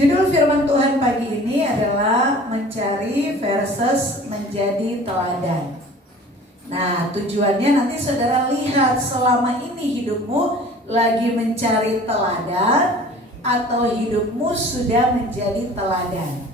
Judul firman Tuhan pagi ini adalah mencari versus menjadi teladan. Nah, tujuannya nanti saudara lihat selama ini hidupmu lagi mencari teladan atau hidupmu sudah menjadi teladan.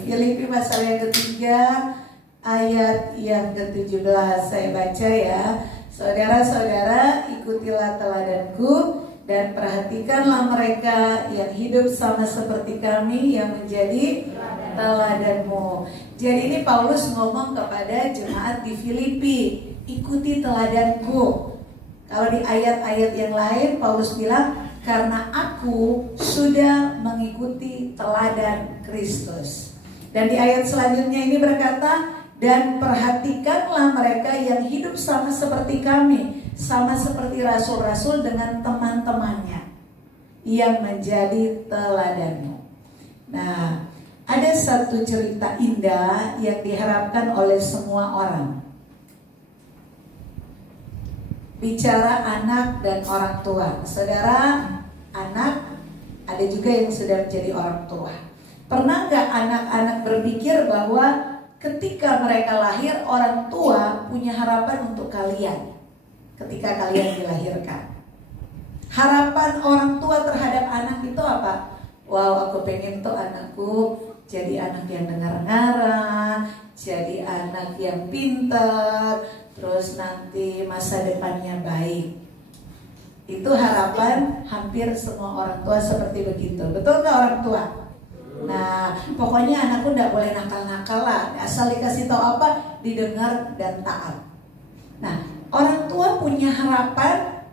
Filipi pasal yang ketiga ayat yang ke-17 saya baca ya. Saudara-saudara, ikutilah teladanku dan perhatikanlah mereka yang hidup sama seperti kami yang menjadi teladanmu. Jadi ini Paulus ngomong kepada jemaat di Filipi, ikuti teladanku. Kalau di ayat-ayat yang lain Paulus bilang, karena aku sudah mengikuti teladan Kristus. Dan di ayat selanjutnya ini berkata, dan perhatikanlah mereka yang hidup sama seperti kami, sama seperti rasul-rasul dengan teman-temannya yang menjadi teladanmu. Nah, ada satu cerita indah yang diharapkan oleh semua orang. Bicara anak dan orang tua. Saudara, anak ada juga yang sudah menjadi orang tua. Pernah nggak anak-anak berpikir bahwa ketika mereka lahir, orang tua punya harapan untuk kalian ketika kalian dilahirkan? Harapan orang tua terhadap anak itu apa? Wow, aku pengen tuh anakku jadi anak yang dengar-dengaran, jadi anak yang pintar, terus nanti masa depannya baik. Itu harapan hampir semua orang tua seperti begitu. Betul nggak orang tua? Nah, pokoknya anakku nggak boleh nakal-nakal lah. Asal dikasih tahu apa, didengar dan taat. Nah, orang tua punya harapan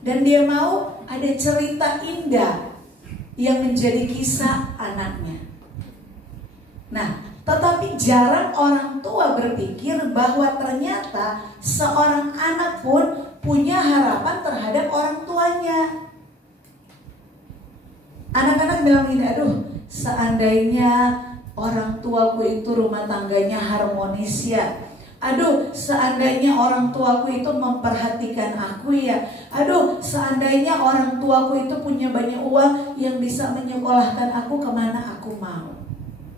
dan dia mau ada cerita indah yang menjadi kisah anaknya. Nah, tetapi jarang orang tua berpikir bahwa ternyata seorang anak pun punya harapan terhadap orang tuanya. Anak-anak bilang gini, aduh, seandainya orang tuaku itu rumah tangganya harmonis ya. Aduh, seandainya orang tuaku itu memperhatikan aku ya. Aduh, seandainya orang tuaku itu punya banyak uang yang bisa menyekolahkan aku kemana aku mau.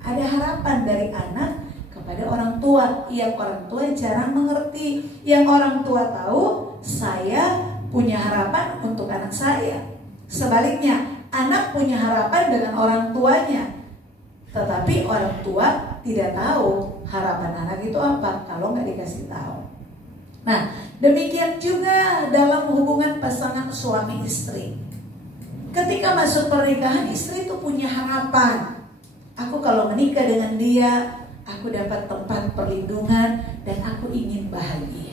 Ada harapan dari anak kepada orang tua. Yang orang tua jarang mengerti. Yang orang tua tahu, saya punya harapan untuk anak saya. Sebaliknya, anak punya harapan dengan orang tuanya, tetapi orang tua tidak tahu harapan anak itu apa kalau nggak dikasih tahu. Nah, demikian juga dalam hubungan pasangan suami istri. Ketika masuk pernikahan, istri itu punya harapan. Aku kalau menikah dengan dia, aku dapat tempat perlindungan dan aku ingin bahagia.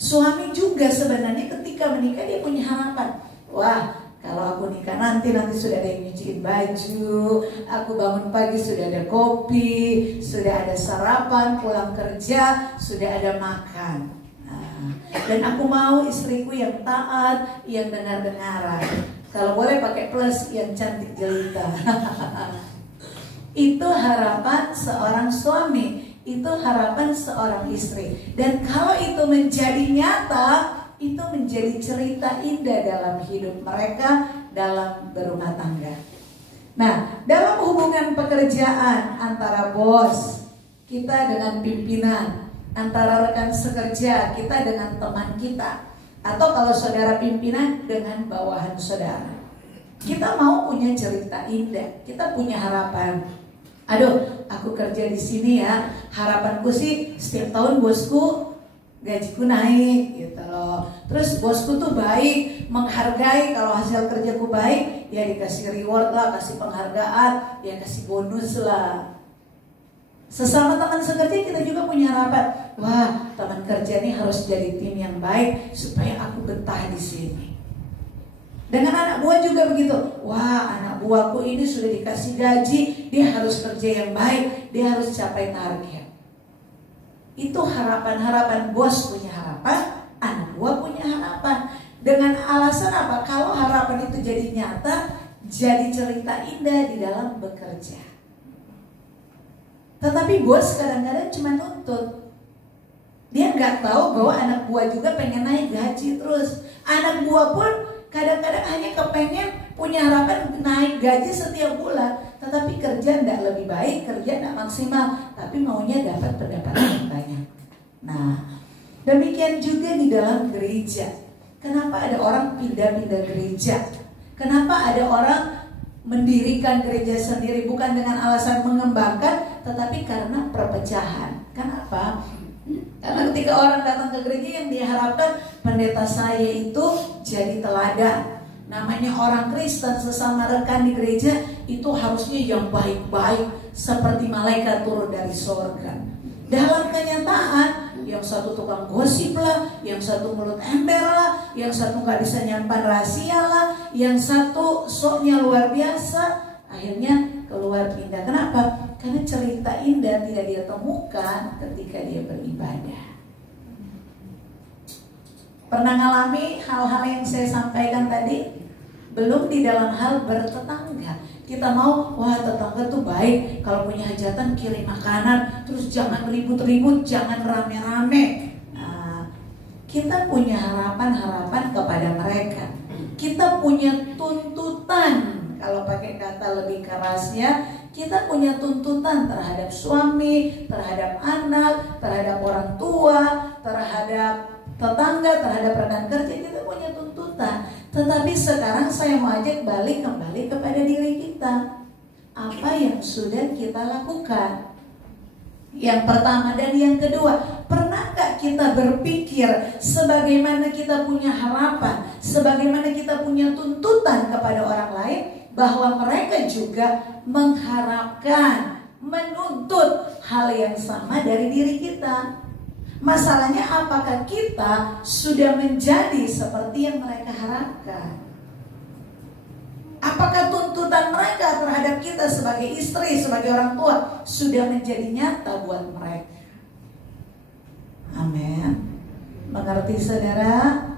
Suami juga sebenarnya ketika menikah dia punya harapan. Wah, kalau aku nikah nanti sudah ada yang nyuciin baju, aku bangun pagi sudah ada kopi, sudah ada sarapan, pulang kerja sudah ada makan. Dan aku mau istriku yang taat, yang dengar-dengaran. Kalau boleh pakai plus, yang cantik jelita. Itu harapan seorang suami, itu harapan seorang istri. Dan kalau itu menjadi nyata, itu menjadi cerita indah dalam hidup mereka dalam berumah tangga. Nah, dalam hubungan pekerjaan antara bos kita dengan pimpinan, antara rekan sekerja kita dengan teman kita, atau kalau saudara pimpinan dengan bawahan saudara, kita mau punya cerita indah, kita punya harapan. Aduh, aku kerja di sini ya, harapanku sih setiap tahun bosku gajiku naik gitu loh. Terus bosku tuh baik, menghargai kalau hasil kerjaku baik, ya dikasih reward lah, kasih penghargaan, ya kasih bonus lah. Sesama teman sekerja kita juga punya harapan. Wah, teman kerja ini harus jadi tim yang baik supaya aku betah di sini. Dengan anak buah juga begitu. Wah, anak buahku ini sudah dikasih gaji, dia harus kerja yang baik, dia harus capai target. Itu harapan-harapan. Bos punya harapan, anak buah punya harapan. Dengan alasan apa? Kalau harapan itu jadi nyata, jadi cerita indah di dalam bekerja. Tetapi bos kadang-kadang cuma nuntut. Dia nggak tahu bahwa anak buah juga pengen naik gaji terus. Anak buah pun kadang-kadang hanya kepengen punya harapan naik gaji setiap bulan, tetapi kerja tidak lebih baik, kerja tidak maksimal, tapi maunya dapat pendapatan yang banyak. Nah, demikian juga di dalam gereja. Kenapa ada orang pindah-pindah gereja? Kenapa ada orang mendirikan gereja sendiri? Bukan dengan alasan mengembangkan, tetapi karena perpecahan. Kenapa? Karena ketika orang datang ke gereja, yang diharapkan pendeta saya itu jadi teladan. Namanya orang Kristen, sesama rekan di gereja itu harusnya yang baik-baik, seperti malaikat turun dari surga. Dalam kenyataan, yang satu tukang gosip lah, yang satu mulut ember lah, yang satu gak bisa nyampan rahasia lah, yang satu soknya luar biasa. Akhirnya keluar pindah. Kenapa? Karena cerita indah tidak dia temukan ketika dia beribadah. Pernah ngalami hal-hal yang saya sampaikan tadi? Belum di dalam hal bertetangga. Kita mau, wah tetangga tuh baik, kalau punya hajatan kirim makanan, terus jangan ribut-ribut, jangan rame-rame. Nah, kita punya harapan-harapan kepada mereka. Kita punya tuntutan. Kalau pakai kata lebih kerasnya, kita punya tuntutan terhadap suami, terhadap anak, terhadap orang tua, terhadap tetangga, terhadap rekan kerja. Kita punya tuntutan. Tetapi sekarang saya mau ajak balik kembali kepada diri kita. Apa yang sudah kita lakukan? Yang pertama dan yang kedua, pernahkah kita berpikir sebagaimana kita punya harapan, sebagaimana kita punya tuntutan kepada orang lain, bahwa mereka juga mengharapkan, menuntut hal yang sama dari diri kita? Masalahnya, apakah kita sudah menjadi seperti yang mereka harapkan? Apakah tuntutan mereka terhadap kita sebagai istri, sebagai orang tua sudah menjadi nyata buat mereka? Amin. Mengerti saudara?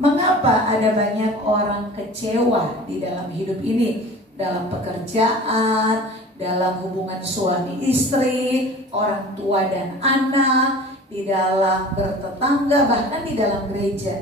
Mengapa ada banyak orang kecewa di dalam hidup ini? Dalam pekerjaan, dalam hubungan suami istri, orang tua dan anak, di dalam bertetangga, bahkan di dalam gereja.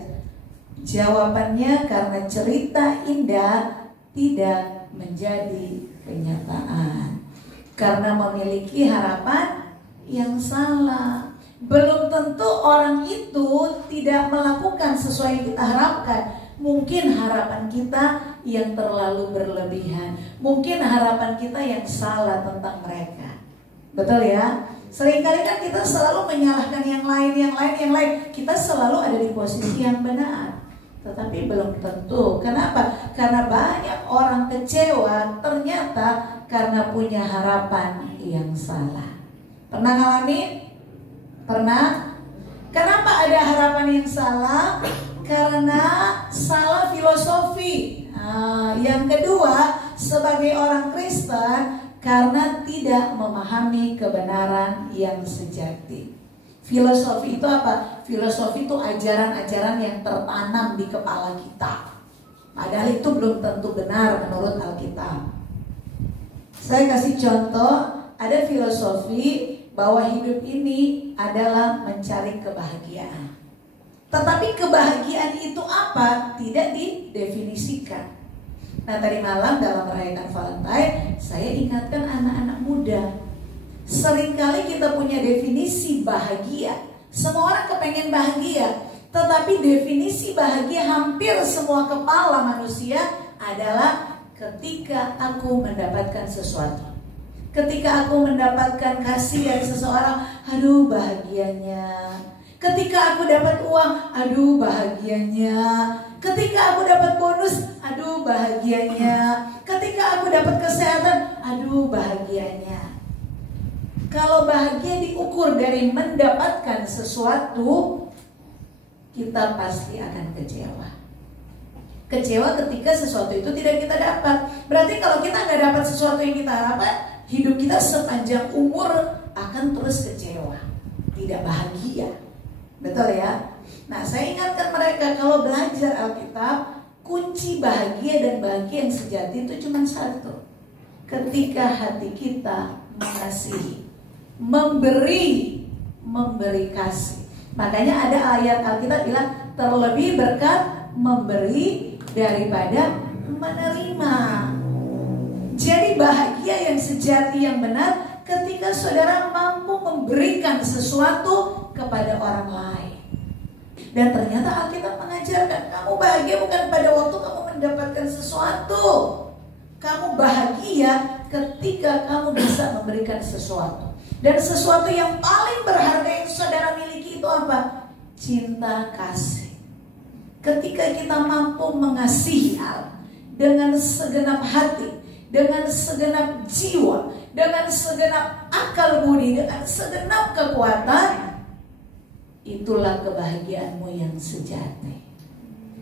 Jawabannya karena cerita indah tidak menjadi kenyataan. Karena memiliki harapan yang salah. Belum tentu orang itu tidak melakukan sesuai yang kita harapkan. Mungkin harapan kita yang terlalu berlebihan. Mungkin harapan kita yang salah tentang mereka. Betul ya? Seringkali kan kita selalu menyalahkan yang lain. Kita selalu ada di posisi yang benar. Tetapi belum tentu. Kenapa? Karena banyak orang kecewa ternyata karena punya harapan yang salah. Pernah ngalamin? Pernah? Kenapa ada harapan yang salah? Karena salah filosofi. Yang kedua, sebagai orang Kristen, karena tidak memahami kebenaran yang sejati. Filosofi itu apa? Filosofi itu ajaran-ajaran yang tertanam di kepala kita. Padahal itu belum tentu benar menurut Alkitab. Saya kasih contoh, ada filosofi bahwa hidup ini adalah mencari kebahagiaan. Tetapi kebahagiaan itu apa? Tidak didefinisikan. Nah, tadi malam dalam merayakan Valentine, saya ingatkan anak-anak muda. Seringkali kita punya definisi bahagia. Semua orang kepengen bahagia, tetapi definisi bahagia hampir semua kepala manusia adalah ketika aku mendapatkan sesuatu. Ketika aku mendapatkan kasih dari seseorang, aduh bahagianya. Ketika aku dapat uang, aduh bahagianya. Ketika aku dapat bonus, aduh bahagianya. Ketika aku dapat kesehatan, aduh bahagianya. Kalau bahagia diukur dari mendapatkan sesuatu, kita pasti akan kecewa. Kecewa ketika sesuatu itu tidak kita dapat. Berarti kalau kita nggak dapat sesuatu yang kita harapkan, hidup kita sepanjang umur akan terus kecewa, tidak bahagia. Betul ya? Nah, saya ingatkan mereka, kalau belajar Alkitab, kunci bahagia dan bahagia yang sejati itu cuma satu. Ketika hati kita mengasihi, memberi kasih. Makanya ada ayat Alkitab bilang, terlebih berkat memberi daripada menerima. Jadi bahagia yang sejati yang benar ketika saudara mampu memberikan sesuatu kepada orang lain. Dan ternyata Alkitab mengajarkan kamu bahagia bukan pada waktu kamu mendapatkan sesuatu. Kamu bahagia ketika kamu bisa memberikan sesuatu. Dan sesuatu yang paling berharga yang saudara miliki itu apa? Cinta kasih. Ketika kita mampu mengasihi Allah dengan segenap hati, dengan segenap jiwa, dengan segenap akal budi, dengan segenap kekuatan, itulah kebahagiaanmu yang sejati.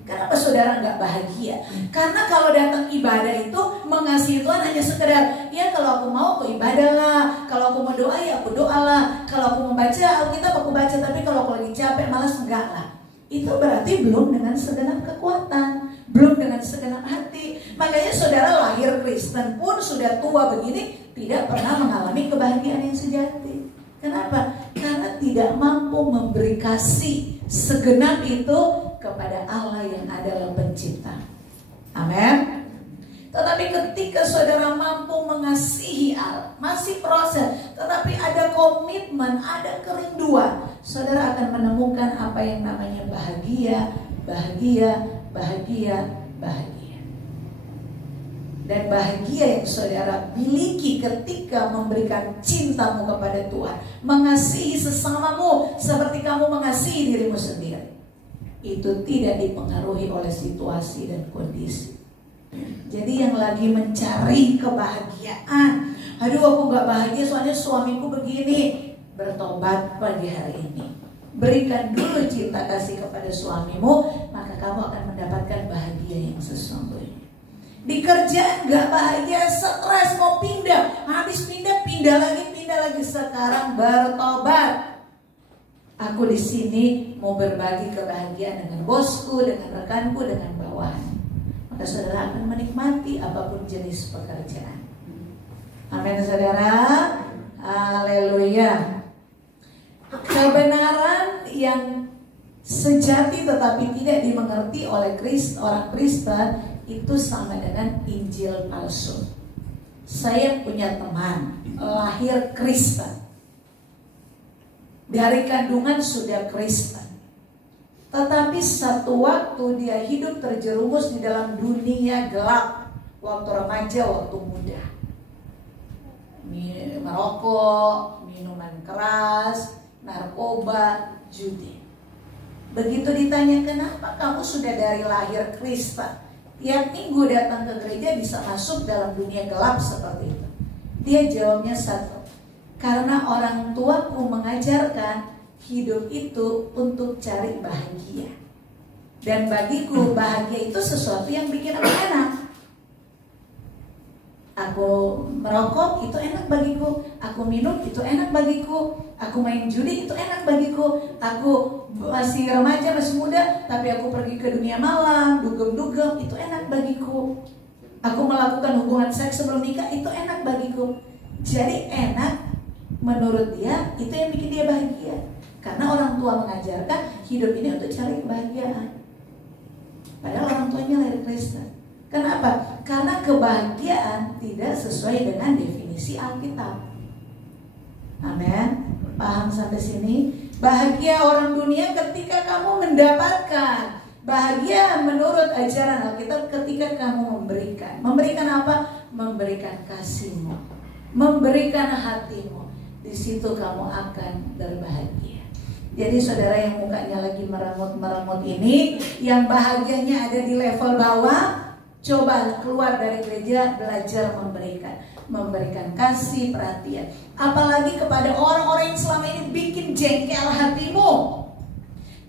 Kenapa saudara nggak bahagia? Karena kalau datang ibadah itu mengasihi Tuhan hanya sekedar, ya kalau aku mau aku ibadah lah, kalau aku mau doa ya aku doa lah, kalau aku mau baca Alkitab aku baca, tapi kalau aku lagi capek malas enggak lah. Itu berarti belum dengan segenap kekuatan, belum dengan segenap hati. Makanya saudara lahir Kristen pun sudah tua begini tidak pernah mengalami kebahagiaan yang sejati. Kenapa? Karena tidak mampu memberi kasih segenap itu kepada Allah yang adalah pencipta. Amin. Tetapi ketika saudara mampu mengasihi Allah, masih proses, tetapi ada komitmen, ada kerinduan, saudara akan menemukan apa yang namanya bahagia, bahagia, bahagia, bahagia. Dan bahagia yang saudara miliki ketika memberikan cintamu kepada Tuhan, mengasihi sesamamu seperti kamu mengasihi dirimu sendiri, itu tidak dipengaruhi oleh situasi dan kondisi. Jadi yang lagi mencari kebahagiaan, aduh aku gak bahagia soalnya suamiku begini, bertobat pagi hari ini. Berikan dulu cinta kasih kepada suamimu, maka kamu akan mendapatkan bahagia yang sesungguhnya. Di kerjaan gak bahagia, stres, mau pindah, habis pindah lagi. Sekarang bertobat. Aku di sini mau berbagi kebahagiaan dengan bosku, dengan rekanku, dengan bawahan. Maka saudara akan menikmati apapun jenis pekerjaan. Amin saudara. Haleluya. Kebenaran yang sejati tetapi tidak dimengerti oleh orang Kristen itu sama dengan Injil palsu. Saya punya teman lahir Kristen, dari kandungan sudah Kristen, tetapi satu waktu dia hidup terjerumus di dalam dunia gelap waktu remaja, waktu muda. Merokok, minuman keras, narkoba, judi. Begitu ditanya kenapa kamu sudah dari lahir Kristen, tiap minggu datang ke gereja bisa masuk dalam dunia gelap seperti itu, dia jawabnya satu, karena orang tuaku mengajarkan hidup itu untuk cari bahagia. Dan bagiku bahagia itu sesuatu yang bikin aku enak. Aku merokok itu enak bagiku, aku minum itu enak bagiku, aku main judi itu enak bagiku, aku masih remaja, masih muda, tapi aku pergi ke dunia malam, dugem-dugem, itu enak bagiku. Aku melakukan hubungan seks sebelum nikah, itu enak bagiku. Jadi enak menurut dia, itu yang bikin dia bahagia. Karena orang tua mengajarkan hidup ini untuk cari kebahagiaan. Padahal orang tuanya lahir Kristen. Kenapa? Karena kebahagiaan tidak sesuai dengan definisi Alkitab. Amin. Paham sampai sini? Bahagia orang dunia ketika kamu mendapatkan. Bahagia menurut ajaran Alkitab ketika kamu memberikan. Memberikan apa? Memberikan kasihmu, memberikan hatimu. Di situ kamu akan berbahagia. Jadi saudara yang mukanya lagi meremut-meremut ini, yang bahagianya ada di level bawah, coba keluar dari gereja, belajar memberikan kasih, perhatian. Apalagi kepada orang-orang yang selama ini bikin jengkel hatimu,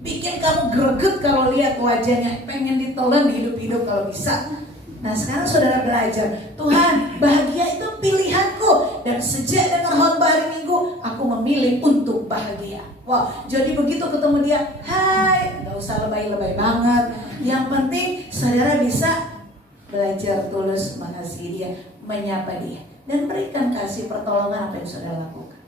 bikin kamu greget kalau lihat wajahnya, pengen ditelan hidup-hidup kalau bisa. Nah sekarang saudara belajar, Tuhan bahagia itu pilihanku, dan sejak dengar khotbah hari Minggu aku memilih untuk bahagia. Wah, jadi begitu ketemu dia, hai, gak usah lebay-lebay banget. Yang penting saudara bisa belajar tulus mengasihi dia, menyapa dia, dan berikan kasih pertolongan apa yang saudara lakukan.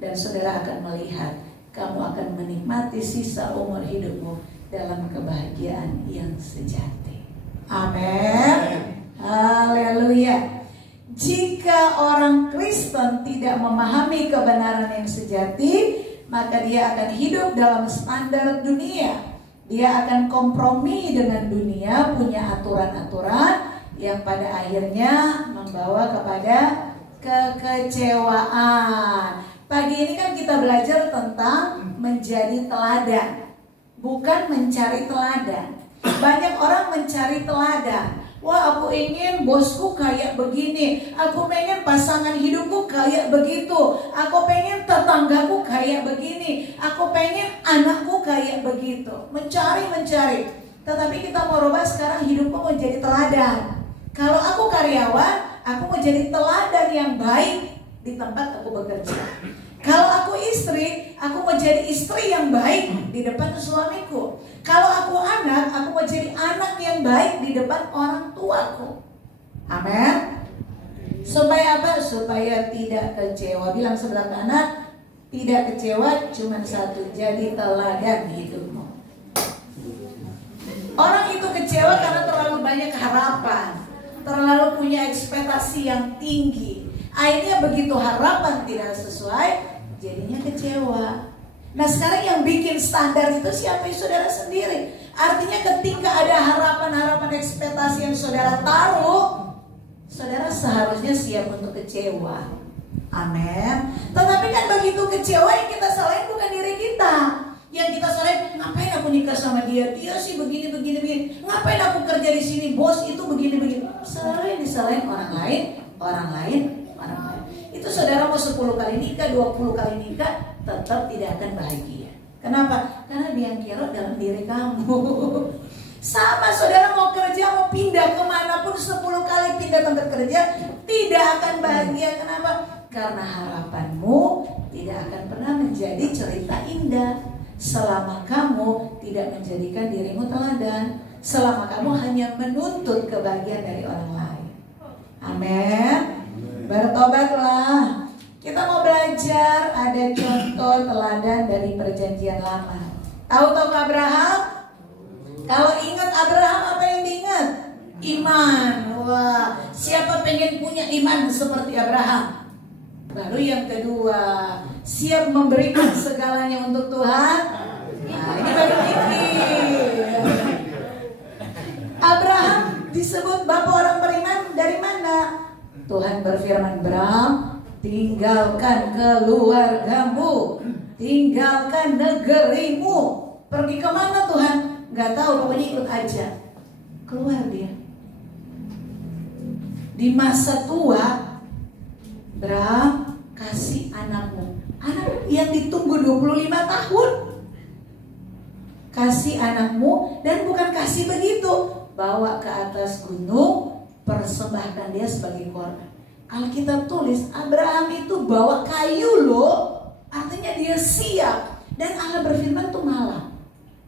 Dan saudara akan melihat kamu akan menikmati sisa umur hidupmu dalam kebahagiaan yang sejati. Amin. Haleluya. Jika orang Kristen tidak memahami kebenaran yang sejati, maka dia akan hidup dalam standar dunia. Dia akan kompromi dengan dunia, punya aturan-aturan yang pada akhirnya membawa kepada kekecewaan. Pagi ini kan kita belajar tentang menjadi teladan, bukan mencari teladan. Banyak orang mencari teladan. Wah, aku ingin bosku kayak begini, aku pengen pasangan hidupku kayak begitu, aku pengen tetanggaku kayak begini, aku pengen anakku kayak begitu. Mencari. Tetapi kita mau rubah sekarang, hidupku mau jadi teladan. Kalau aku karyawan, aku mau jadi teladan yang baik di tempat aku bekerja. Kalau aku istri, aku mau jadi istri yang baik di depan suamiku. Kalau aku anak, aku mau jadi anak yang baik di depan orang tuaku. Amin. Supaya apa? Supaya tidak kecewa. Bilang sebelah kanan, tidak kecewa, cuma satu, jadi teladan hidupmu. Orang itu kecewa karena terlalu banyak harapan, terlalu punya ekspektasi yang tinggi. Akhirnya begitu harapan tidak sesuai, jadinya kecewa. Nah, sekarang yang bikin standar itu siapa? Saudara sendiri. Artinya ketika ada harapan-harapan ekspektasi yang saudara taruh, saudara seharusnya siap untuk kecewa. Amin. Tetapi kan begitu kecewa, yang kita salahin bukan diri kita. Yang kita salahin, ngapain aku nikah sama dia? Dia sih begini. Ngapain aku kerja di sini? Bos itu begini. Selalu yang disalahin orang lain. Itu saudara mau 10 kali nikah, 20 kali nikah, tetap tidak akan bahagia. Kenapa? Karena biang kerok dalam diri kamu. Sama, saudara mau kerja, mau pindah kemanapun 10 kali pindah tempat kerja, tidak akan bahagia. Kenapa? Karena harapanmu tidak akan pernah menjadi cerita indah selama kamu tidak menjadikan dirimu teladan, selama kamu hanya menuntut kebahagiaan dari orang lain. Amin. Bertobatlah. Kita mau belajar ada contoh teladan dari perjanjian lama. Tahu Abraham? Kalau ingat Abraham, apa yang diingat? Iman. Wah, siapa pengen punya iman seperti Abraham? Baru yang kedua, siap memberikan segalanya untuk Tuhan. Nah, ini baru ini. Abraham disebut bapak orang beriman dari mana? Tuhan berfirman, Abraham, tinggalkan keluargamu, tinggalkan negerimu. Pergi kemana Tuhan? Gak tahu, pokoknya ikut aja. Keluar dia. Di masa tua, Abraham, kasih anakmu. Anak yang ditunggu 25 tahun. Kasih anakmu, dan bukan kasih begitu. Bawa ke atas gunung, persembahkan dia sebagai korban. Alkitab tulis Abraham itu bawa kayu loh. Artinya dia siap. Dan Allah berfirman tuh malam.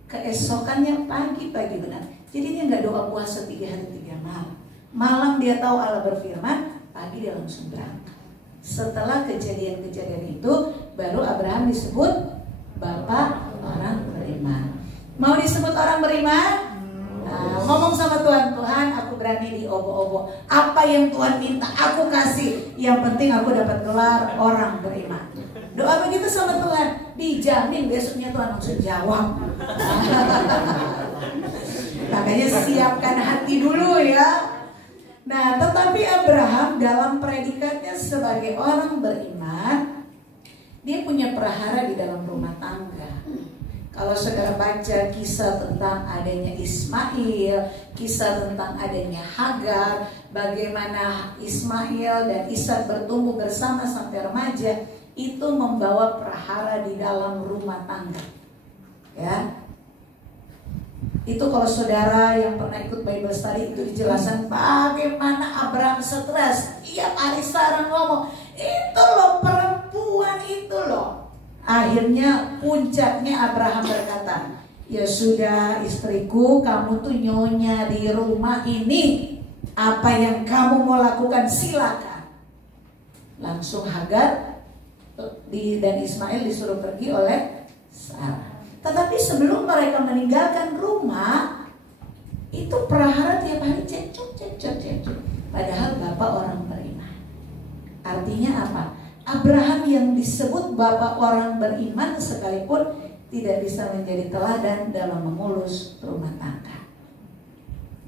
Keesokannya pagi-pagi benar. Jadi dia gak doa puasa 3 hari 3 malam. Malam dia tahu Allah berfirman, pagi dia langsung berangkat. Setelah kejadian-kejadian itu, baru Abraham disebut bapak orang beriman. Mau disebut orang beriman? Ngomong sama Tuhan, Tuhan aku berani diobo-obo. Apa yang Tuhan minta aku kasih. Yang penting aku dapat gelar orang beriman. Doa begitu sama Tuhan, dijamin besoknya Tuhan langsung jawab. Makanya siapkan hati dulu ya. Nah, tetapi Abraham dalam predikatnya sebagai orang beriman, dia punya prahara di dalam rumah tangga. Kalau saudara baca kisah tentang adanya Ismail, kisah tentang adanya Hagar, bagaimana Ismail dan Ishak bertumbuh bersama sampai remaja, itu membawa prahara di dalam rumah tangga. Ya. Itu kalau saudara yang pernah ikut Bible study itu dijelaskan bagaimana Abraham stres. Tiap hari Sarah ngomong, itu loh perempuan itu loh. Akhirnya puncaknya Abraham berkata, ya sudah istriku, kamu tuh nyonya di rumah ini. Apa yang kamu mau lakukan silakan. Langsung Hagar dan Ismail disuruh pergi oleh Sarah. Tetapi sebelum mereka meninggalkan rumah, itu prahara tiap hari cekcok. Padahal bapak orang beriman. Artinya apa? Abraham yang disebut bapak orang beriman sekalipun tidak bisa menjadi teladan dalam mengurus rumah tangga.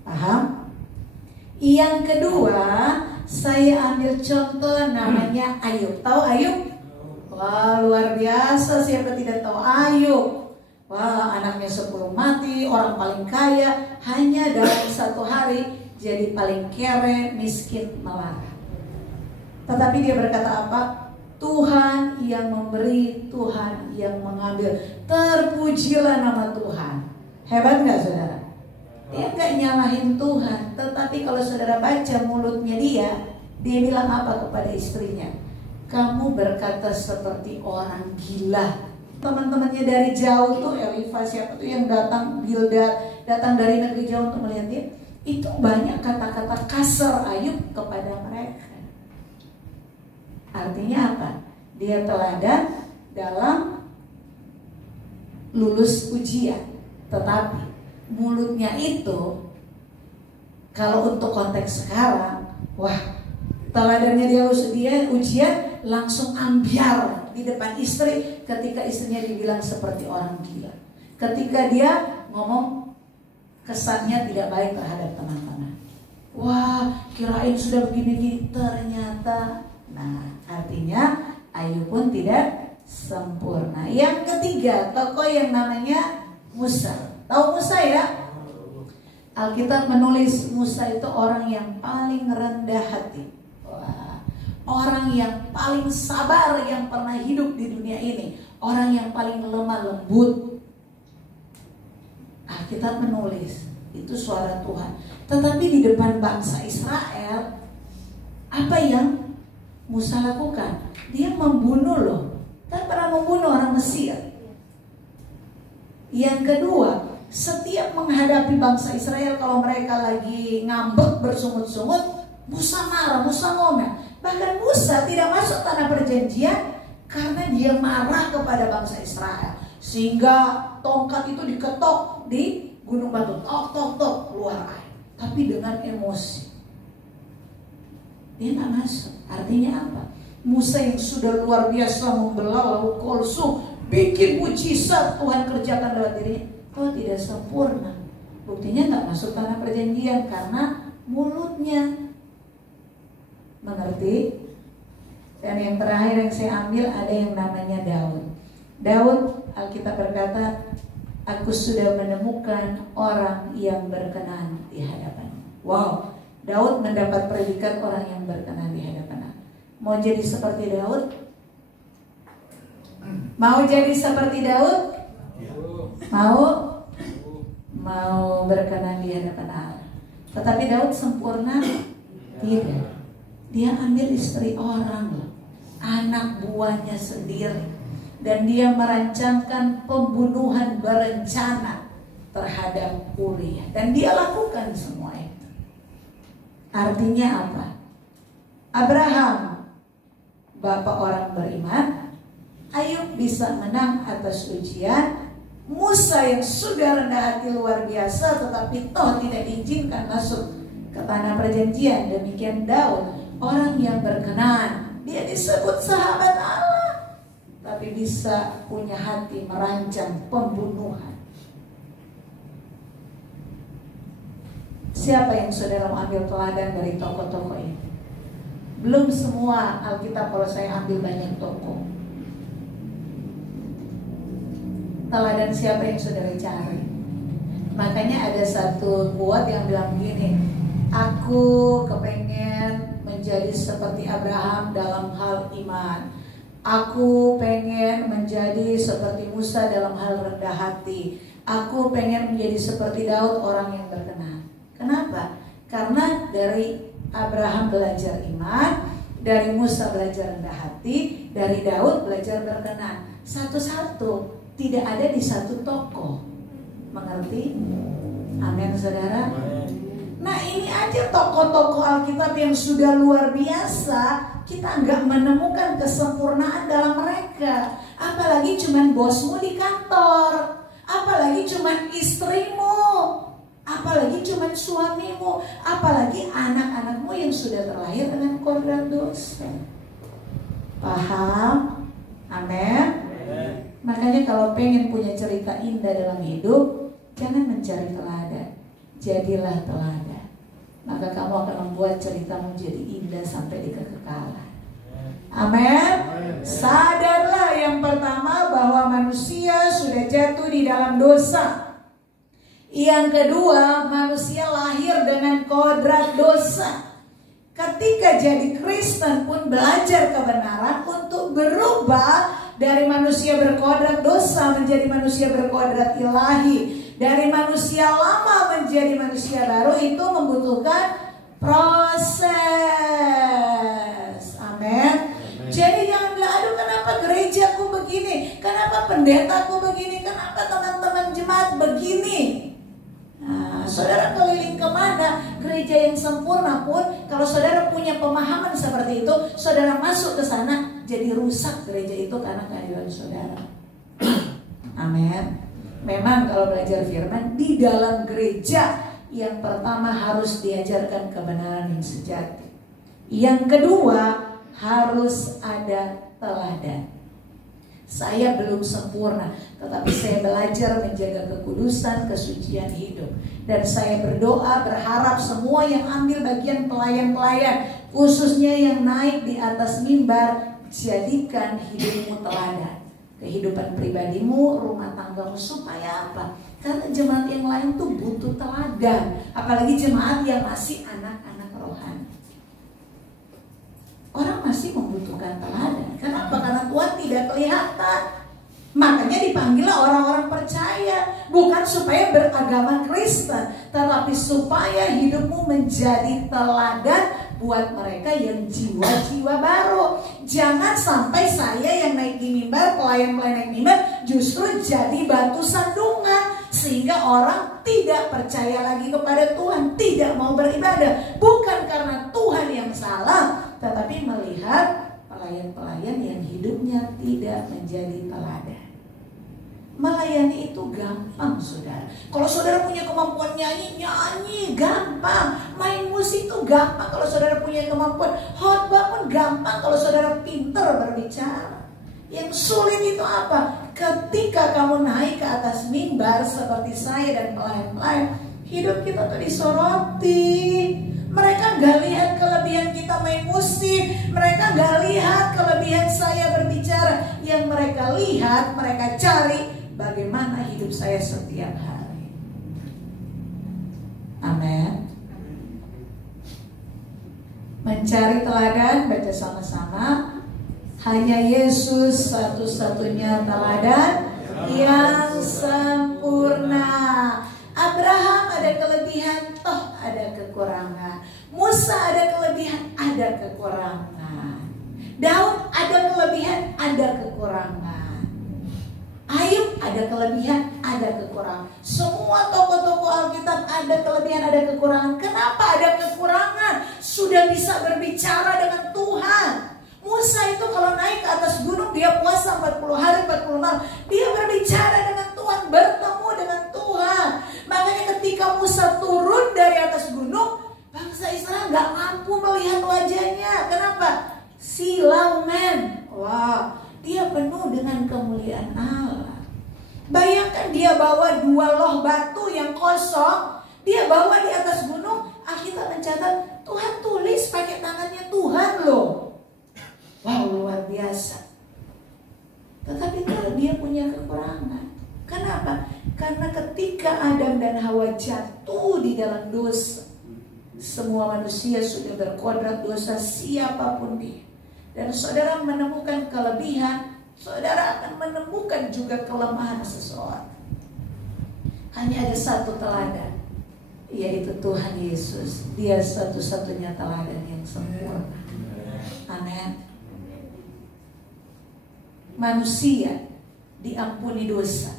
Paham? Yang kedua, saya ambil contoh namanya Ayub. Tahu Ayub? Wah, luar biasa, siapa tidak tahu Ayub? Wah, anaknya 10 mati, orang paling kaya, hanya dalam 1 hari jadi paling kere, miskin, melarat. Tetapi dia berkata apa? Tuhan yang memberi, Tuhan yang mengambil. Terpujilah nama Tuhan. Hebat gak saudara? Dia gak nyalahin Tuhan. Tetapi kalau saudara baca mulutnya dia bilang apa kepada istrinya? Kamu berkata seperti orang gila. Teman-temannya dari jauh tuh, Elifaz siapa tuh yang datang, Bildad datang dari negeri jauh untuk melihat dia. Itu banyak kata-kata kasar Ayub kepada mereka. Artinya apa? Dia teladan dalam lulus ujian. Tetapi mulutnya itu, kalau untuk konteks sekarang, wah, teladannya dia ujian langsung ambiar di depan istri ketika istrinya dibilang seperti orang gila. Ketika dia ngomong kesannya tidak baik terhadap teman-teman. Wah, kirain sudah begini-gini, ternyata. Nah, artinya Ayub pun tidak sempurna. Yang ketiga, tokoh yang namanya Musa. Tahu Musa ya? Alkitab menulis Musa itu orang yang paling rendah hati. Wah, orang yang paling sabar yang pernah hidup di dunia ini. Orang yang paling lemah lembut. Alkitab menulis itu suara Tuhan. Tetapi di depan bangsa Israel, apa yang Musa lakukan? Dia membunuh loh. Kan pernah membunuh orang Mesir. Yang kedua, setiap menghadapi bangsa Israel, kalau mereka lagi ngambek bersungut-sungut, Musa marah, Musa ngomel. Bahkan Musa tidak masuk tanah perjanjian karena dia marah kepada bangsa Israel. Sehingga tongkat itu diketok di gunung batu, tok keluar air. Tapi dengan emosi, dia tak masuk. Artinya apa? Musa yang sudah luar biasa membelah laut Kolsum, bikin mujizat Tuhan kerjakan lewat dirinya, kok tidak sempurna. Buktinya tak masuk tanah perjanjian karena mulutnya. Mengerti? Dan yang terakhir yang saya ambil ada yang namanya Daud. Daud, Alkitab berkata, aku sudah menemukan orang yang berkenan di hadapan. Wow, Daud mendapat predikat orang yang berkenan di hadapan. Mau jadi seperti Daud? Mau jadi seperti Daud? Mau berkenan di hadapan Allah. Tetapi Daud sempurna? Tidak. Dia ambil istri orang loh, anak buahnya sendiri. Dan dia merancangkan pembunuhan berencana terhadap Uria. Dan dia lakukan semua itu. Artinya apa? Abraham, bapak orang beriman. Ayub bisa menang atas ujian. Musa yang sudah rendah hati luar biasa, tetapi toh tidak diizinkan masuk ke tanah perjanjian. Demikian Daud, orang yang berkenan. Dia disebut sahabat Allah, tapi bisa punya hati merancang pembunuhan. Siapa yang saudara ambil teladan dari tokoh-tokoh ini? Belum semua Alkitab, kalau saya ambil banyak tokoh. Teladan siapa yang saudara cari? Makanya ada satu quote yang bilang begini, aku kepengen menjadi seperti Abraham dalam hal iman. Aku pengen menjadi seperti Musa dalam hal rendah hati. Aku pengen menjadi seperti Daud, orang yang berkenan. Kenapa? Karena dari Abraham belajar iman, dari Musa belajar rendah hati, dari Daud belajar berkenan. Satu-satu, tidak ada di satu tokoh. Mengerti? Amin saudara. Nah ini aja tokoh-tokoh Alkitab yang sudah luar biasa, kita nggak menemukan kesempurnaan dalam mereka. Apalagi cuman bosmu di kantor, apalagi cuman istrimu. apalagi cuma suamimu, apalagi anak-anakmu yang sudah terlahir dengan kodrat dosa. Paham? Amin. Makanya kalau pengen punya cerita indah dalam hidup, jangan mencari teladan, jadilah teladan. Maka kamu akan membuat ceritamu jadi indah sampai di kekekalan. Amin. Sadarlah yang pertama bahwa manusia sudah jatuh di dalam dosa. Yang kedua, manusia lahir dengan kodrat dosa. Ketika jadi Kristen pun belajar kebenaran untuk berubah dari manusia berkodrat dosa menjadi manusia berkodrat ilahi. Dari manusia lama menjadi manusia baru itu membutuhkan proses. Amin. Jadi jangan bilang, aduh kenapa gerejaku begini, kenapa pendetaku begini, kenapa teman-teman jemaat begini. Nah, saudara keliling kemana, gereja yang sempurna pun, kalau saudara punya pemahaman seperti itu, saudara masuk ke sana, jadi rusak gereja itu karena kehadiran saudara. Amin. Memang kalau belajar firman, di dalam gereja yang pertama harus diajarkan kebenaran yang sejati. Yang kedua, harus ada teladan. Saya belum sempurna, tetapi saya belajar menjaga kekudusan, kesucian hidup. Dan saya berdoa, berharap semua yang ambil bagian pelayan-pelayan, khususnya yang naik di atas mimbar, jadikan hidupmu teladan. Kehidupan pribadimu, rumah tanggamu, supaya apa? Karena jemaat yang lain tuh butuh teladan. Apalagi jemaat yang masih anak-anak rohani. Orang masih membutuhkan teladan. Kenapa? Karena Tuhan tidak kelihatan. Makanya dipanggillah orang-orang percaya. Bukan supaya beragama Kristen, tetapi supaya hidupmu menjadi teladan buat mereka yang jiwa-jiwa baru. Jangan sampai saya yang naik di mimbar, pelayan-pelayan naik mimbar, justru jadi batu sandungan, sehingga orang tidak percaya lagi kepada Tuhan, tidak mau beribadah. Bukan karena Tuhan yang salah, tetapi melihat pelayan-pelayan yang hidupnya tidak menjadi teladan. Melayani itu gampang, saudara. Kalau saudara punya kemampuan nyanyi gampang. Main musik itu gampang kalau saudara punya kemampuan. Khotbah pun gampang kalau saudara pintar berbicara. Yang sulit itu apa? Ketika kamu naik ke atas mimbar seperti saya dan pelayan-pelayan, hidup kita tuh disoroti. Mereka gak lihat kelebihan kita main musik, mereka gak lihat kelebihan saya berbicara. Yang mereka lihat, mereka cari bagaimana hidup saya setiap hari. Amin. Mencari teladan, baca sama-sama. Hanya Yesus satu-satunya teladan yang sempurna. Abraham ada kelebihan, toh ada kekurangan. Musa ada kelebihan, ada kekurangan. Daud ada kelebihan, ada kekurangan. Ayub ada kelebihan, ada kekurangan. Semua tokoh-tokoh Alkitab ada kelebihan, ada kekurangan. Kenapa ada kekurangan? Sudah bisa berbicara dengan Tuhan. Musa itu kalau naik ke atas gunung, dia puasa 40 hari 40 malam. Dia berbicara dengan Tuhan, bertemu dengan Tuhan. Makanya ketika Musa turun dari atas gunung, bangsa Israel gak mampu melihat wajahnya. Kenapa? Silau men. Wah, dia penuh dengan kemuliaan Allah. Bayangkan dia bawa 2 loh batu yang kosong, dia bawa di atas gunung. Alkitab mencatat Tuhan tulis pakai tangannya Tuhan loh. Wow, luar biasa. Tetapi kalau dia punya kekurangan. Kenapa? Karena ketika Adam dan Hawa jatuh di dalam dosa, semua manusia sudah berkodrat dosa, siapapun dia. Dan saudara menemukan kelebihan, saudara akan menemukan juga kelemahan seseorang. Hanya ada satu teladan, yaitu Tuhan Yesus. Dia satu-satunya teladan yang sempurna. Amin. Manusia diampuni dosa.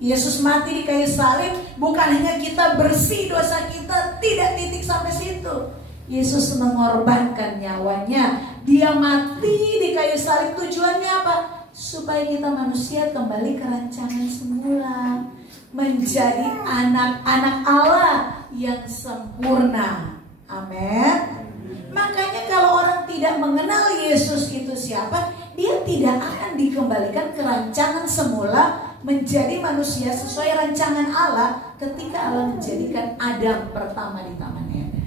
Yesus mati di kayu salib, bukan hanya kita bersih dosa kita, tidak titik sampai situ. Yesus mengorbankan nyawanya. Dia mati di kayu salib, tujuannya apa? Supaya kita manusia kembali ke rancangan semula. menjadi anak-anak Allah yang sempurna. Amin. Makanya kalau orang tidak mengenal Yesus itu siapa, dia tidak akan dikembalikan ke rancangan semula menjadi manusia sesuai rancangan Allah ketika Allah menjadikan Adam pertama di Taman Eden.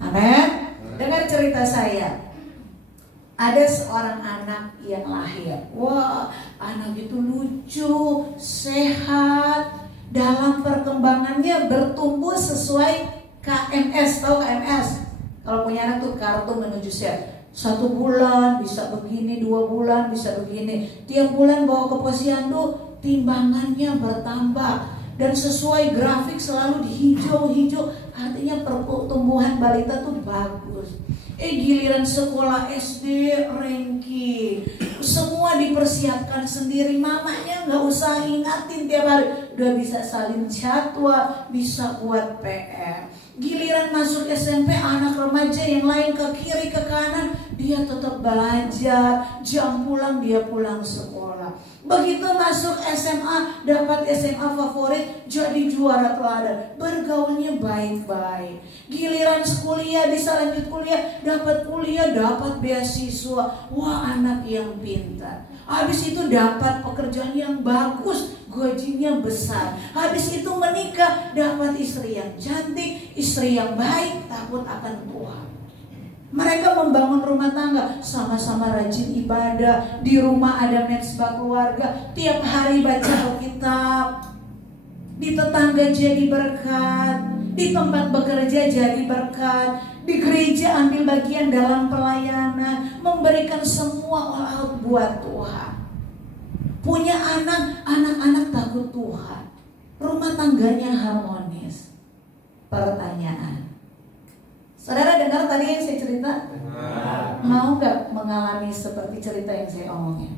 Amin. Dengar cerita saya. Ada seorang anak yang lahir. Wah, anak itu lucu, sehat, dalam perkembangannya bertumbuh sesuai KMS. Tahu KMS? Kalau punya anak tuh kartu menuju sehat. 1 bulan bisa begini, 2 bulan bisa begini. Tiap bulan bawa ke posyandu, timbangannya bertambah. Dan sesuai grafik selalu di hijau-hijau. Artinya pertumbuhan balita tuh bagus. Giliran sekolah SD ranking, semua dipersiapkan sendiri. Mamanya nggak usah ingatin tiap hari, udah bisa salin jadwal, bisa buat PR. Giliran masuk SMP, anak remaja yang lain ke kiri ke kanan, dia tetap belajar. Jam pulang dia pulang sekolah. Begitu masuk SMA, dapat SMA favorit, jadi juara teladan. Bergaulnya baik-baik. Giliran kuliah, bisa lanjut kuliah, dapat kuliah, dapat beasiswa. Wah, anak yang pintar. Habis itu dapat pekerjaan yang bagus, gajinya besar. Habis itu menikah, dapat istri yang cantik, istri yang baik, takut akan Tuhan. Mereka membangun rumah tangga, sama-sama rajin ibadah. Di rumah ada mezbah keluarga, tiap hari baca Alkitab. Di tetangga jadi berkat, di tempat bekerja jadi berkat, di gereja ambil bagian dalam pelayanan, memberikan semua all out buat Tuhan. Punya anak-anak takut Tuhan. Rumah tangganya harmonis. Pertanyaan, saudara dengar tadi yang saya cerita? Mau gak mengalami seperti cerita yang saya omongin?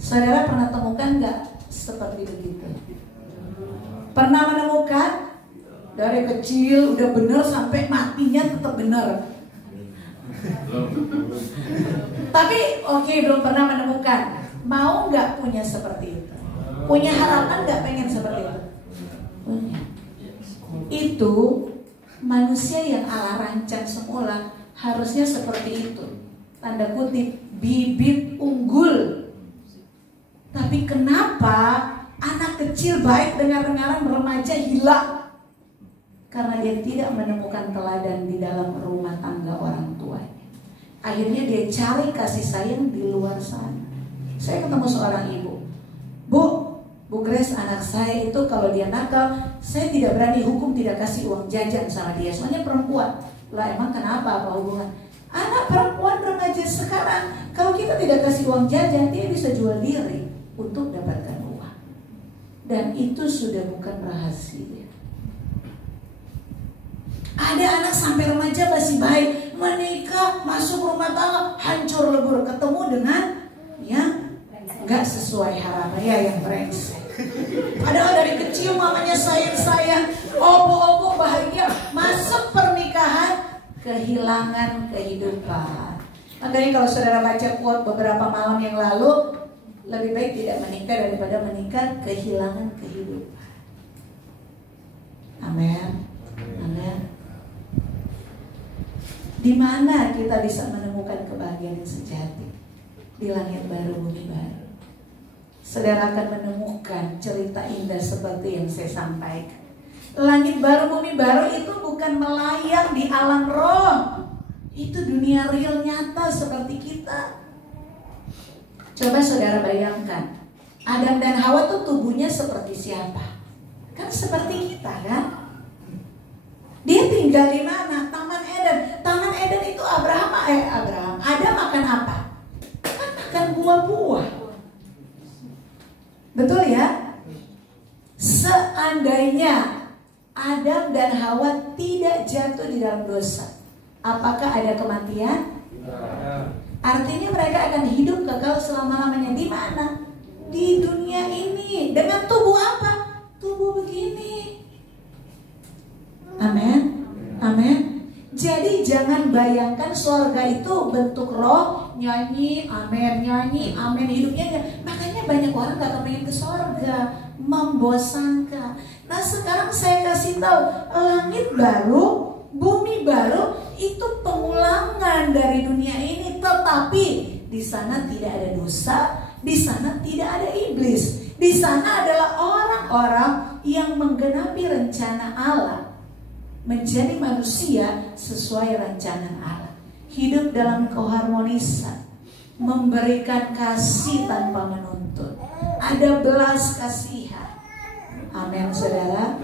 Saudara pernah temukan gak seperti begitu? Pernah menemukan? Dari kecil udah bener sampai matinya tetap bener. Tapi oke, belum pernah menemukan. Mau gak punya seperti itu? Punya harapan gak pengen seperti itu? Punya. Itu manusia yang Allah rancang semula harusnya seperti itu. Tanda kutip, bibit unggul. Tapi kenapa anak kecil baik dengar-dengaran remaja hilang? Karena dia tidak menemukan teladan di dalam rumah tangga orang tuanya. Akhirnya dia cari kasih sayang di luar sana. Saya ketemu seorang ibu. Bu Grace, anak saya itu kalau dia nakal, saya tidak berani hukum, tidak kasih uang jajan sama dia. Soalnya perempuan. Lah emang kenapa, apa hubungan? Anak perempuan remaja sekarang, kalau kita tidak kasih uang jajan, dia bisa jual diri untuk dapatkan uang. Dan itu sudah bukan rahasia. Ada anak sampai remaja masih baik, menikah, masuk rumah tangga, hancur lebur, ketemu dengan yang gak sesuai harapan, ya yang brengsek. Padahal dari kecil mamanya sayang-sayang, opo-opo bahagia, masuk pernikahan, kehilangan kehidupan. Makanya kalau saudara baca quote beberapa malam yang lalu, lebih baik tidak menikah daripada menikah kehilangan kehidupan. Amin. Amin. Di mana kita bisa menemukan kebahagiaan yang sejati? Di langit baru, bumi baru. Saudara akan menemukan cerita indah seperti yang saya sampaikan. Langit baru, bumi baru itu bukan melayang di alam roh. Itu dunia real nyata seperti kita. Coba saudara bayangkan, Adam dan Hawa tuh tubuhnya seperti siapa? Kan seperti kita kan? Dia tinggal di mana? Taman Eden. Taman Eden itu Adam makan apa? Kan makan buah-buah. Betul ya? Seandainya Adam dan Hawa tidak jatuh di dalam dosa, apakah ada kematian? Artinya mereka akan hidup kekal selama-lamanya. Di mana? Di dunia ini. Dengan tubuh apa? Tubuh begini. Amin. Amin. Jadi jangan bayangkan surga itu bentuk roh, nyanyi, amin, hidupnya. Makanya banyak orang gak kepengen ke surga, membosankan. Nah sekarang saya kasih tahu, langit baru, bumi baru, itu pengulangan dari dunia ini. Tetapi di sana tidak ada dosa, di sana tidak ada iblis. Di sana adalah orang-orang yang menggenapi rencana Allah, menjadi manusia sesuai rencana Allah, hidup dalam keharmonisan, memberikan kasih tanpa menuntut, ada belas kasihan. Amin saudara.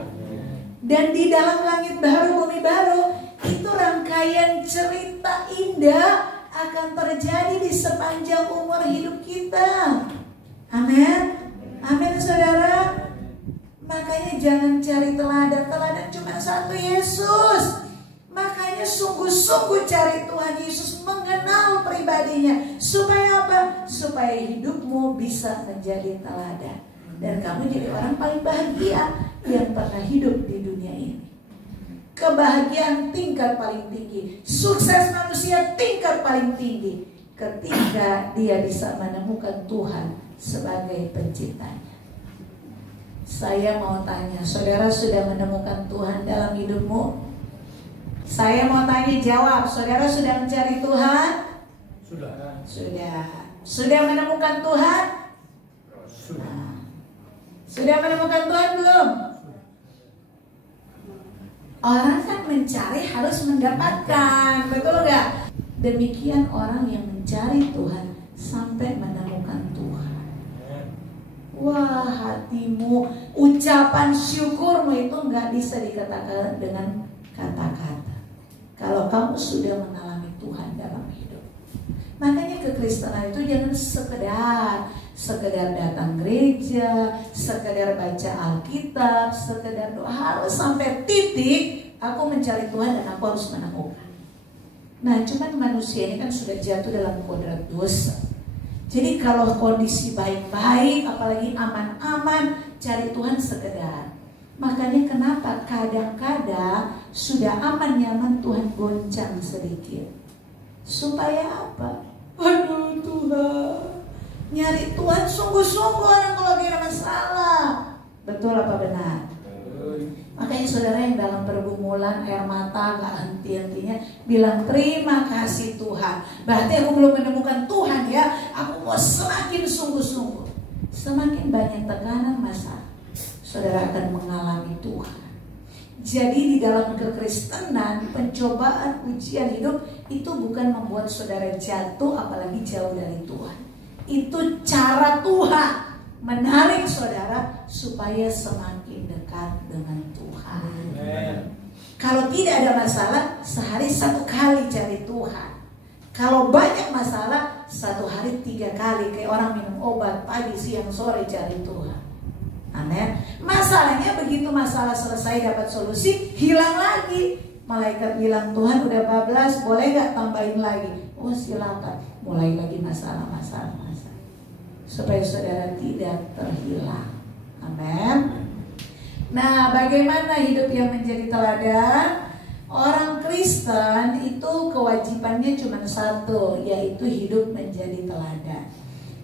Dan di dalam langit baru bumi baru, itu rangkaian cerita indah akan terjadi di sepanjang umur hidup kita. Amin. Amin saudara. Makanya jangan cari teladan cuma satu, Yesus. Makanya sungguh-sungguh cari Tuhan Yesus, mengenal pribadinya. Supaya apa? Supaya hidupmu bisa menjadi teladan, dan kamu jadi orang paling bahagia yang pernah hidup di dunia ini. Kebahagiaan tingkat paling tinggi, sukses manusia tingkat paling tinggi, ketika dia bisa menemukan Tuhan sebagai penciptanya. Saya mau tanya, saudara sudah menemukan Tuhan dalam hidupmu? Saya mau tanya, jawab. Saudara sudah mencari Tuhan? Sudah. Sudah menemukan Tuhan? Sudah. Sudah menemukan Tuhan belum? Orang kan mencari harus mendapatkan, betul nggak? Demikian orang yang mencari Tuhan sampai menemukan Tuhan. Wah, hatimu, ucapan syukurmu itu nggak bisa dikatakan dengan kata-kata. Kalau kamu sudah mengalami Tuhan dalam hidup. Makanya kekristenan itu jangan sekedar datang gereja, sekedar baca Alkitab, sekedar doa. Harus sampai titik aku mencari Tuhan dan aku harus menemukan. Nah, cuman manusia ini kan sudah jatuh dalam kodrat dosa. Jadi kalau kondisi baik-baik, apalagi aman-aman, cari Tuhan sekedar. Makanya kenapa kadang-kadang sudah aman nyaman Tuhan goncang sedikit. Supaya apa? Aduh Tuhan, nyari Tuhan sungguh-sungguh orang kalau lagi ada masalah. Betul apa benar? Makanya saudara yang dalam pergumulan, air mata gak henti-hentinya, bilang terima kasih Tuhan. Berarti aku belum menemukan Tuhan ya. Aku mau semakin sungguh-sungguh. Semakin banyak tekanan masalah, saudara akan mengalami Tuhan. Jadi di dalam kekristenan, pencobaan, ujian hidup itu bukan membuat saudara jatuh apalagi jauh dari Tuhan. Itu cara Tuhan menarik saudara supaya semakin dekat dengan Tuhan. Kalau tidak ada masalah, sehari 1 kali cari Tuhan. Kalau banyak masalah, 1 hari 3 kali, kayak orang minum obat pagi, siang, sore cari Tuhan. Amin. Masalahnya begitu masalah selesai dapat solusi, hilang lagi. Malaikat bilang, Tuhan udah bablas, boleh gak tambahin lagi? Oh silakan. Mulai lagi masalah. Supaya saudara tidak terhilang. Amin. Nah, bagaimana hidup yang menjadi teladan? Orang Kristen itu kewajibannya cuma satu, yaitu hidup menjadi teladan.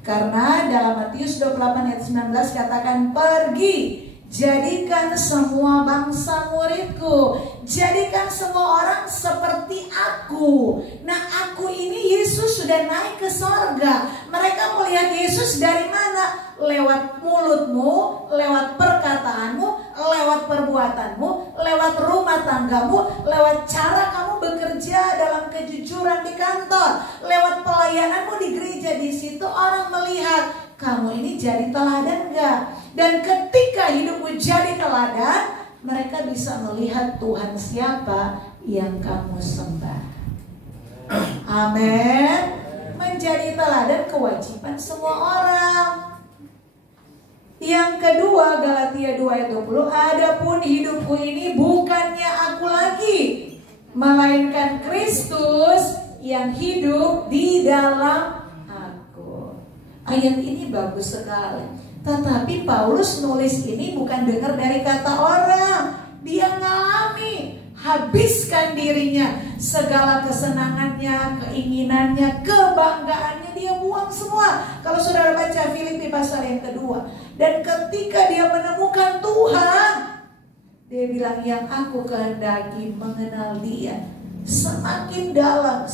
Karena dalam Matius 28 ayat 19 katakan, pergi, jadikan semua bangsa muridku, jadikan semua orang seperti aku. Nah, aku ini Yesus sudah naik ke sorga. Mereka melihat Yesus dari mana? Lewat mulutmu, lewat perkataanmu, lewat perbuatanmu, lewat rumah tanggamu, lewat cara kamu bekerja dalam kejujuran di kantor, lewat pelayananmu di gereja. Di situ orang melihat kamu ini jadi teladan gak? Dan ketika hidupmu jadi teladan, mereka bisa melihat Tuhan siapa yang kamu sembah. Amin. Menjadi teladan kewajiban semua orang. Yang kedua, Galatia 2 ayat 20, adapun hidupku ini bukannya aku lagi, melainkan Kristus yang hidup di dalam aku. Ayat ini bagus sekali. Tetapi Paulus nulis ini bukan dengar dari kata orang. Dia ngalami. habiskan dirinya, segala kesenangannya, keinginannya, kebanggaannya dia buang semua. Kalau saudara baca Filipi pasal yang kedua, dan ketika dia menemukan Tuhan, dia bilang, yang aku kehendaki mengenal Dia semakin dalam,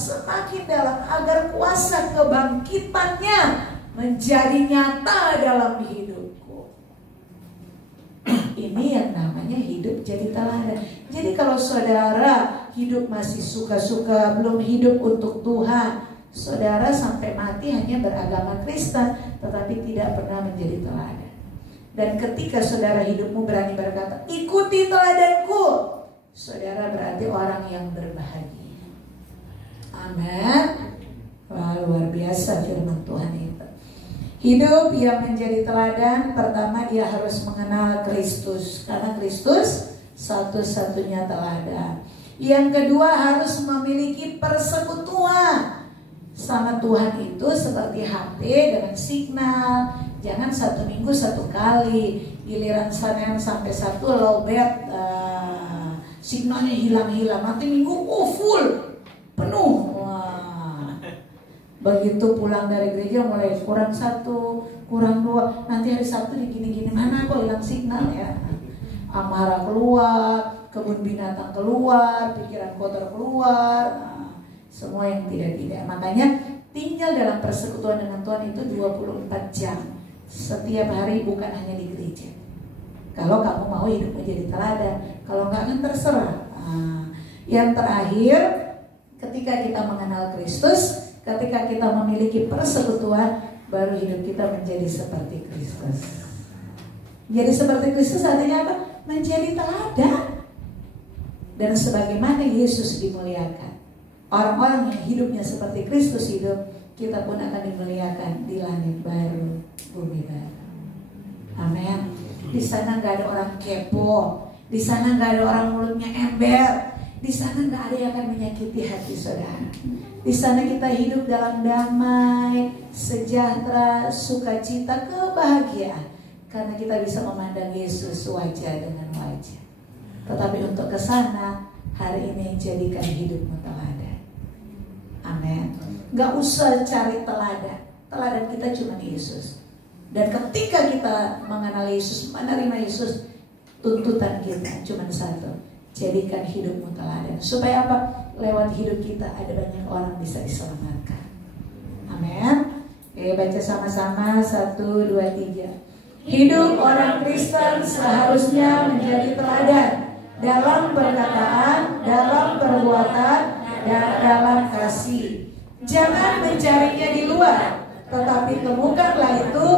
agar kuasa kebangkitannya menjadi nyata dalam hidupku. Ini yang namanya hidup jadi teladan. Jadi kalau saudara hidup masih suka-suka, belum hidup untuk Tuhan, saudara sampai mati hanya beragama Kristen, tetapi tidak pernah menjadi teladan. Dan ketika saudara hidupmu berani berkata, ikuti teladanku, saudara berarti orang yang berbahagia. Amin. Wah, luar biasa firman Tuhan itu. Hidup yang menjadi teladan, pertama dia harus mengenal Kristus, karena Kristus satu-satunya teladan. Yang kedua harus memiliki persekutuan sama Tuhan itu seperti HP dengan signal. Jangan 1 minggu 1 kali, giliran Senin sampai Sabtu lowbat, signalnya hilang-hilang. Nanti Minggu full, penuh. Wah. Begitu pulang dari gereja mulai kurang 1, kurang 2. Nanti hari Sabtu gini-gini, mana kok hilang signal ya? Amarah keluar, kebun binatang keluar, pikiran kotor keluar, semua yang tidak-tidak. Makanya tinggal dalam persekutuan dengan Tuhan itu 24 jam setiap hari, bukan hanya di gereja. Kalau kamu mau hidup menjadi teladan, kalau enggak kan terserah. Yang terakhir, ketika kita mengenal Kristus, ketika kita memiliki persekutuan, baru hidup kita menjadi seperti Kristus. Jadi seperti Kristus artinya apa? Menjadi teladan. Dan sebagaimana Yesus dimuliakan, orang-orang yang hidupnya seperti Kristus hidup, kita pun akan dimuliakan di langit baru, bumi baru. Amin. Di sana nggak ada orang kepo, di sana nggak ada orang mulutnya ember, di sana nggak ada yang akan menyakiti hati saudara. Di sana kita hidup dalam damai, sejahtera, sukacita, kebahagiaan, karena kita bisa memandang Yesus wajah dengan wajah. Tetapi untuk ke sana, hari ini jadikan hidupmu teladan. Amin. Gak usah cari teladan. Teladan kita cuma Yesus. Dan ketika kita mengenal Yesus, menerima Yesus, tuntutan kita cuma satu: jadikan hidupmu teladan. Supaya apa? Lewat hidup kita ada banyak orang bisa diselamatkan. Amin. Oke, baca sama-sama 1, 2, 3. Hidup orang Kristen seharusnya menjadi teladan dalam perkataan, dalam perbuatan, dan dalam kasih. Jangan mencarinya di luar, tetapi temukanlah itu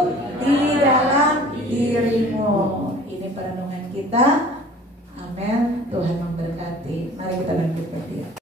di dalam dirimu. Ini perenungan kita. Amin. Tuhan